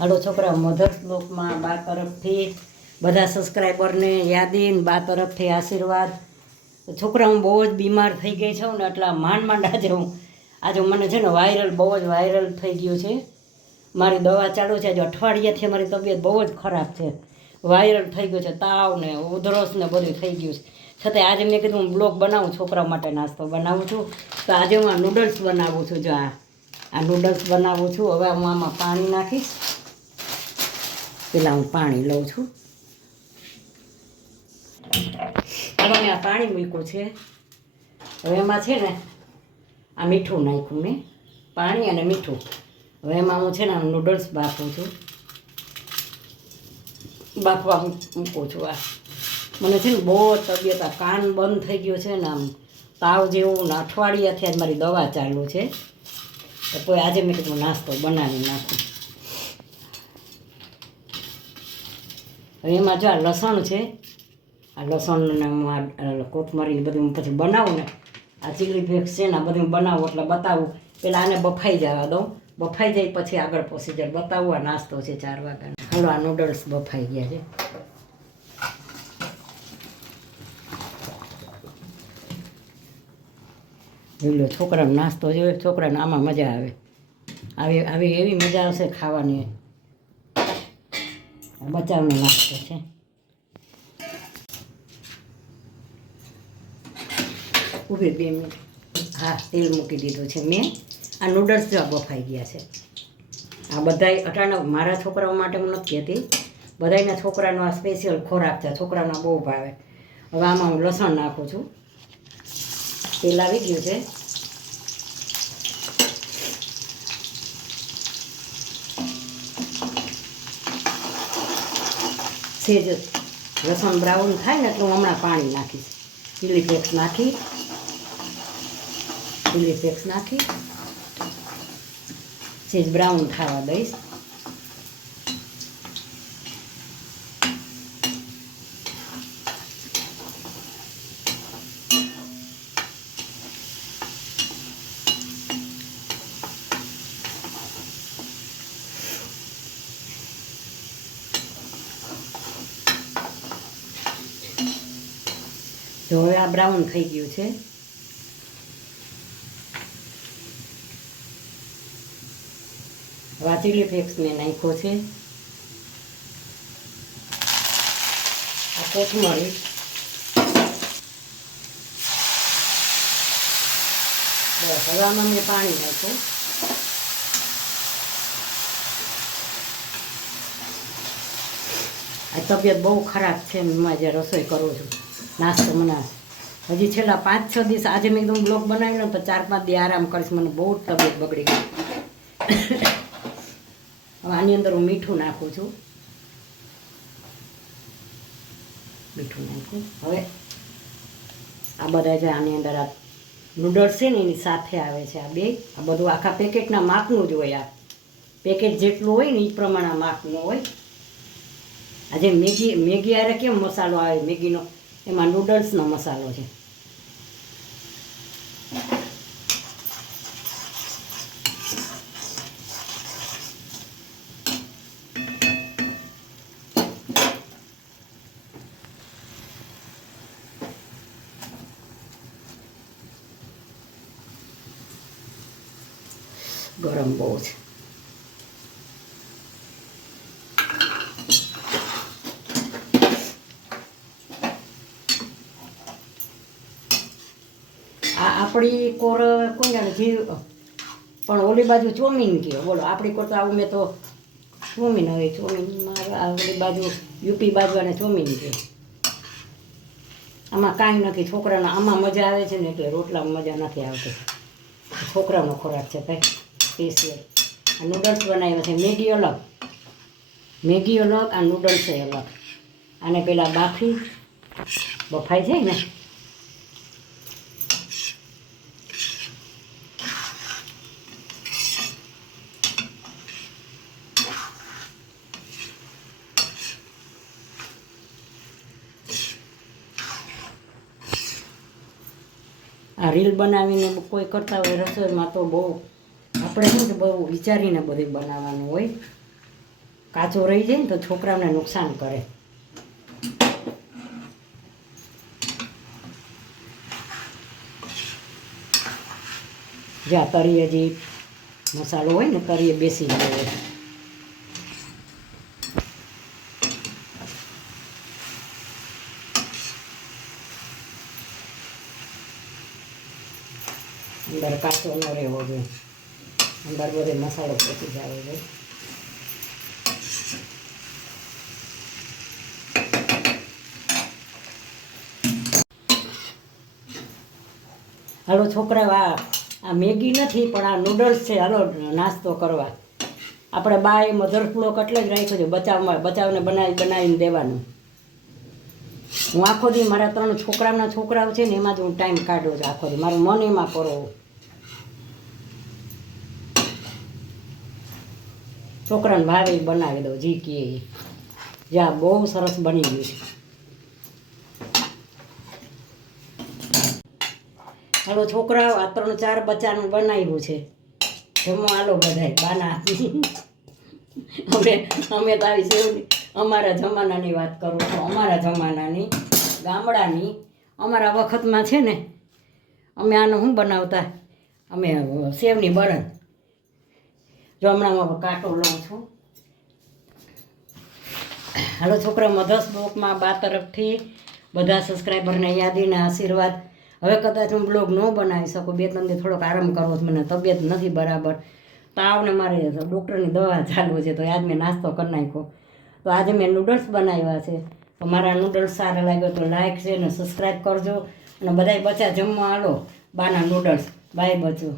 હાલો છોકરા, મધર્સ બ્લોકમાં બા તરફથી બધા સબસ્ક્રાઈબરને યાદી ને બા તરફથી આશીર્વાદ. છોકરા, હું બહુ જ બીમાર થઈ ગઈ છું ને એટલા માંડ આજે મને છે ને વાયરલ બહુ જ વાયરલ થઈ ગયું છે. મારી દવા ચાલુ છે. આજે અઠવાડિયાથી મારી તબિયત બહુ જ ખરાબ છે. વાયરલ થઈ ગયું છે. તાવ ને ઉધરસ ને બધું થઈ ગયું છે. છતાં આજે મેં કીધું હું બ્લોગ બનાવું, છોકરા માટે નાસ્તો બનાવું છું. તો આજે હું આ નૂડલ્સ બનાવું છું. જો આ નૂડલ્સ બનાવું છું. હવે હું આમાં પાણી નાખીશ. પેલા હું પાણી લઉં છું. હવે મેં આ પાણી મૂક્યું છે. હવે એમાં છે ને આ મીઠું નાખ્યું મેં, પાણી અને મીઠું. હવે એમાં હું છે ને નૂડલ્સ બાફું છું. બાફવા મૂકું છું. આ મને છે ને બહુ તબિયત, આ કાન બંધ થઈ ગયો છે ને આમ તાવ જેવું ને અઠવાડિયાથી આજ મારી દવા ચાલુ છે. તો કોઈ આજે મેં કીધું નાસ્તો બનાવી નાખું. હવે એમાં જો આ લસણ છે, આ લસણ કોથમરીને બધું પછી બનાવું ને, આ ચીલી ફ્લેક્સ છે ને બધું બનાવું એટલે બતાવું. પહેલાં આને બફાઈ જવા દઉં. બફાઈ જાય પછી આગળ પ્રોસિજર બતાવું. આ નાસ્તો છે 4 વાગ્યાનો. હાલો, આ નૂડલ્સ બફાઈ ગયા છે. જોઈ લો, છોકરાનો નાસ્તો જોયો. છોકરાને આમાં મજા આવે. આવી એવી મજા આવશે ખાવાની. બચાવનો નાસ્તો છે. ઊભી 2 મિનિટ. હા, તેલ મૂકી દીધું છે મેં. આ નૂડલ્સ જો બફાઈ ગયા છે. આ બધાય અટાણા મારા છોકરાઓ માટે હું નથી કહેતી, બધાયના છોકરાનો આ સ્પેશિયલ ખોરાક છે. છોકરાનો બહુ ભાવે. હવે આમાં હું લસણ નાખું છું. તેલ આવી ગયું છે. સેજ લસણ બ્રાઉન થાય ને એટલે હું હમણાં પાણી નાખીશ. ચીલી ફ્લેક્સ નાખી સેજ બ્રાઉન થવા દઈશ. જો હવે આ બ્રાઉન થઈ ગયું છે. હવે આ ચીલી ફ્લેક્સ મેં નાખ્યો છે. આ કોથમરી, બસ હવે આમાં મેં પાણી નાખ્યું. આ તબિયત બહુ ખરાબ છે. હું આજે રસોઈ કરું છું, નાસ્તો બનાવે. હજી છેલ્લા 5-6 દિવસ, આજે મેં એકદમ બ્લોગ બનાવી લો તો 4-5 દી આરામ કરીશ. મને બહુ જ તબિયત બગડી ગઈ. હવે આની અંદર હું મીઠું નાખું છું. મીઠું નાખું. હવે આ બધા જે આની અંદર આ નૂડલ્સ છે ને એની સાથે આવે છે. આ બે, આ બધું આખા પેકેટના માપનું જ હોય. આ પેકેટ જેટલું હોય ને એ પ્રમાણે માપનું હોય. આજે મેગી આરે કેમ મસાલો આવે મેગીનો, એમાં નૂડલ્સનો મસાલો છે. ગરમ બહુ છે. આપણી કોર કોઈ જાણે જીવ, પણ ઓલી બાજુ ચોમીન કહે. બોલો, આપણી કોર તો આવું મેં તો ચોમીન, હવે ચોમીનમાં ઓલી બાજુ યુપી બાજુ અને ચોમીન કહે. આમાં કાંઈ નથી. છોકરાને આમાં મજા આવે છે ને એટલે રોટલામાં મજા નથી આવતી. છોકરાનો ખોરાક છે ભાઈ સ્પેશિયલ. આ નૂડલ્સ બનાવ્યા છે. મેગી અલગ, આ નૂડલ્સ અલગ. આને પહેલાં બફાઈ જાય ને આ રીલ બનાવીને કોઈ કરતા હોય રસોઈમાં તો બહુ આપણે શું બહુ વિચારીને બધું બનાવવાનું હોય. કાચો રહી જાય ને તો છોકરાઓને નુકસાન કરે. જ્યાં તળીએ જે મસાલો હોય ને તળીએ બેસી જાય. અંદર કાચો ન રહેવો જોઈએ, અંદર બધે મસાલો પચી જવો જોઈએ. હાલો છોકરા, આ મેગી નથી પણ આ નૂડલ્સ છે. હાલો નાસ્તો કરવા. આપણે બાય મધર બ્લોક એટલે જ રાખ્યો છે, બચાવને બનાવીને દેવાનું. હું આખો દી મારા 3 છોકરાઓ છે ને એમાં જ હું ટાઈમ કાઢું છું. આખો દી મારું મન એમાં કરો. છોકરાને ભાવે બનાવી દઉં જી કે જ્યાં બહુ સરસ બની ગયું છે. હાલો છોકરાઓ, આ 3-4 બચ્ચાનું બનાવ્યું છે. જમો હાલો બધાય બાના. અમે તો આવી સેવની અમારા જમાનાની વાત કરું છું. અમારા જમાનાની ગામડાની અમારા વખતમાં છે ને અમે આનો શું બનાવતા, અમે સેવની બરણ. જો હમણાં કાંટો લઉં છું. હાલો છોકરા, મધર્સ બ્લોગમાં બા તરફથી બધા સબસ્ક્રાઈબરને યાદીને આશીર્વાદ. હવે કદાચ હું બ્લોગ ન બનાવી શકું, 2-3 દી થોડોક આરામ કરવો, મને તબિયત નથી બરાબર. તાવને મારે ડૉક્ટરની દવા ચાલુ છે, તો આજ મેં નાસ્તો કરી નાખ્યો. તો આજે મેં નૂડલ્સ બનાવ્યા છે. તો મારા નૂડલ્સ સારા લાગ્યો તો લાઈક છે અને સબસ્ક્રાઈબ કરજો. અને બધાય બચ્ચા જમવા હાલો બાના નૂડલ્સ. બાય બચ્ચો.